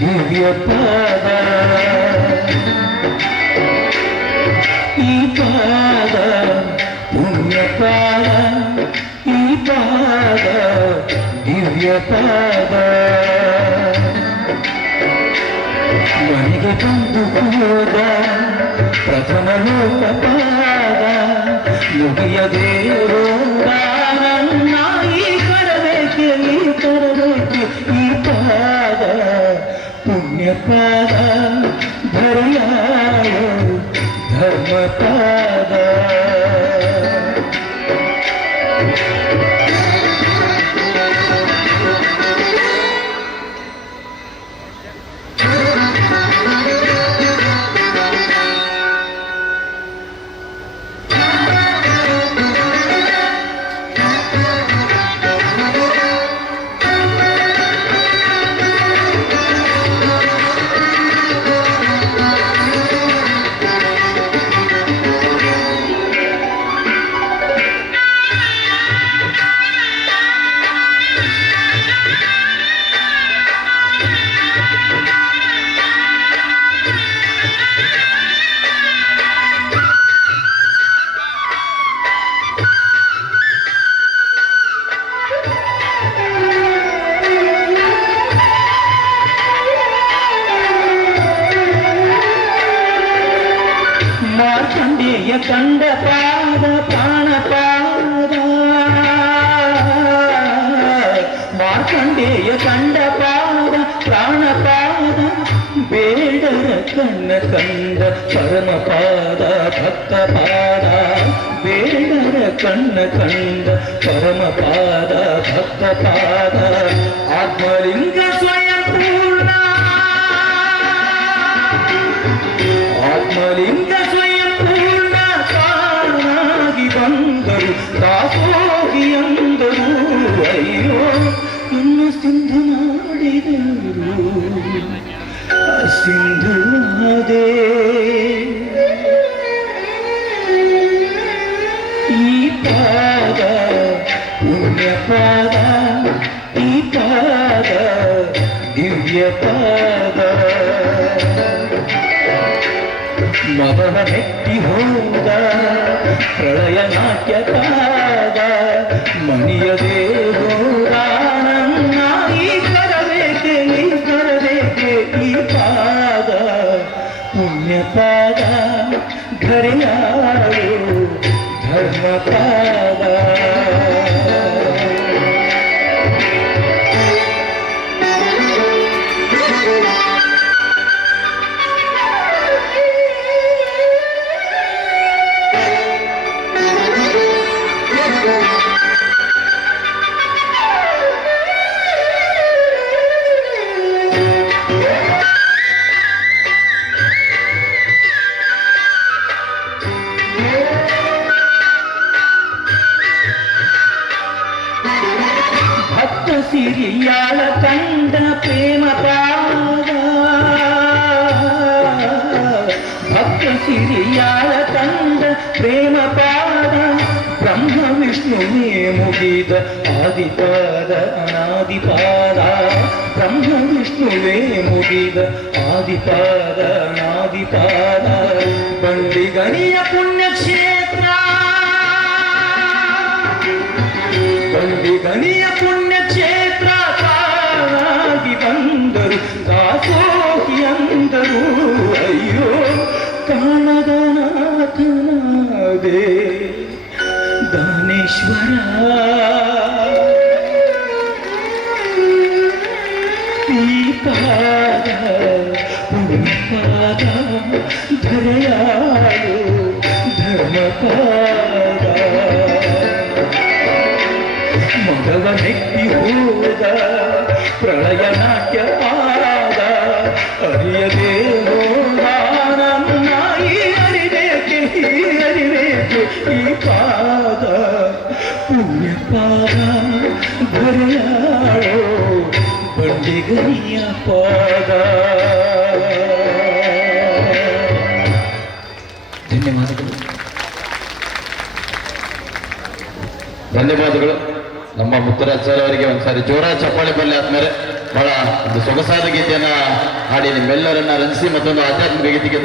దివ్య పాద ఈ పాద పుణ్య పాద ఈ పాద దివ్య ప్రథమ లోక పాద యుగయదే పుణ్యపాద ధర్మ ధర్మపాద அண்ணா தம்பிய கண்ட பாத பாண பாதா. மார்க்கண்டேய கண்ட பாத பிராண பாத. வேடர கண்ண கண்ட பரம பாத பக்த பாத. வேடர கண்ண கண்ட பரம பாத பக்த பாத. ஆத்மலிங்க சுயம் பூர்ணா. ஆத்மலிங்க ಬಂದರು ದಾಸೋಗಿ ಅಂದರು ಅಯ್ಯೋ ಇನ್ನು ಸಿಂಧು ಮಾಡಿದರು ಸಿಂಧು ಅದೇ ಈ ಪಾದ ಪುಣ್ಯ ಪಾದ ಈ ಪಾದ ದಿವ್ಯ ಪಾದ ಮಗನ ಮೆಟ್ಟಿ ಹೋದ ಪ್ರಳಯ ನಾಟ್ಯ ಪಾದ ಮಣಿಯದೇ ಹೋದ ನನ್ನ ಈ ಕರಬೇಕೆ ಈ ಕರಬೇಕೆ ಈ ಪಾದ ಪುಣ್ಯ ಪಾದ ಘರೆಯಾಳು ಧರ್ಮ ಪಾದ ఇయ్యాల కంద ప్రేమ భక్త సిరియాల కంద ప్రేమ పాద బ్రహ్మ విష్ణువే ముగిద ఆదిపాద అనాదిపాద. బ్రహ్మ విష్ణువే ముగిద ఆదిపాద అనాదిపాద. బండి గణియ పుణ్యక్షేత్ర. బండి గణియ పుణ్య దానేశ్వర. ధరయాలు ధర్మపాద. మగవ వ్యక్తి హోదా ప్రళయ నాట్య పాద అరియదే ಈ ಪಾದ ಪುಣ್ಯ ಪಾದ ಬರೆಯಾಳೋ ಬಂಡಿಗರಿಯ ಪಾದ. ಧನ್ಯವಾದಗಳು. ಧನ್ಯವಾದಗಳು. ನಮ್ಮ ಮುತ್ತರಾಜ್ ಸರ್ ಅವರಿಗೆ ಒಂದ್ಸಾರಿ ಜೋರ ಚಪ್ಪಾಳೆ ಬರಲಿ ಆದ್ಮೇಲೆ ಬಹಳ ಒಂದು ಸೊಗಸಾದ ಗೀತೆಯನ್ನ ಹಾಡಿ ನಿಮ್ಮೆಲ್ಲರನ್ನ ರಂಜಿಸಿ ಮತ್ತೊಂದು ಆಧ್ಯಾತ್ಮಿಕ ಗೀತೆಗೆ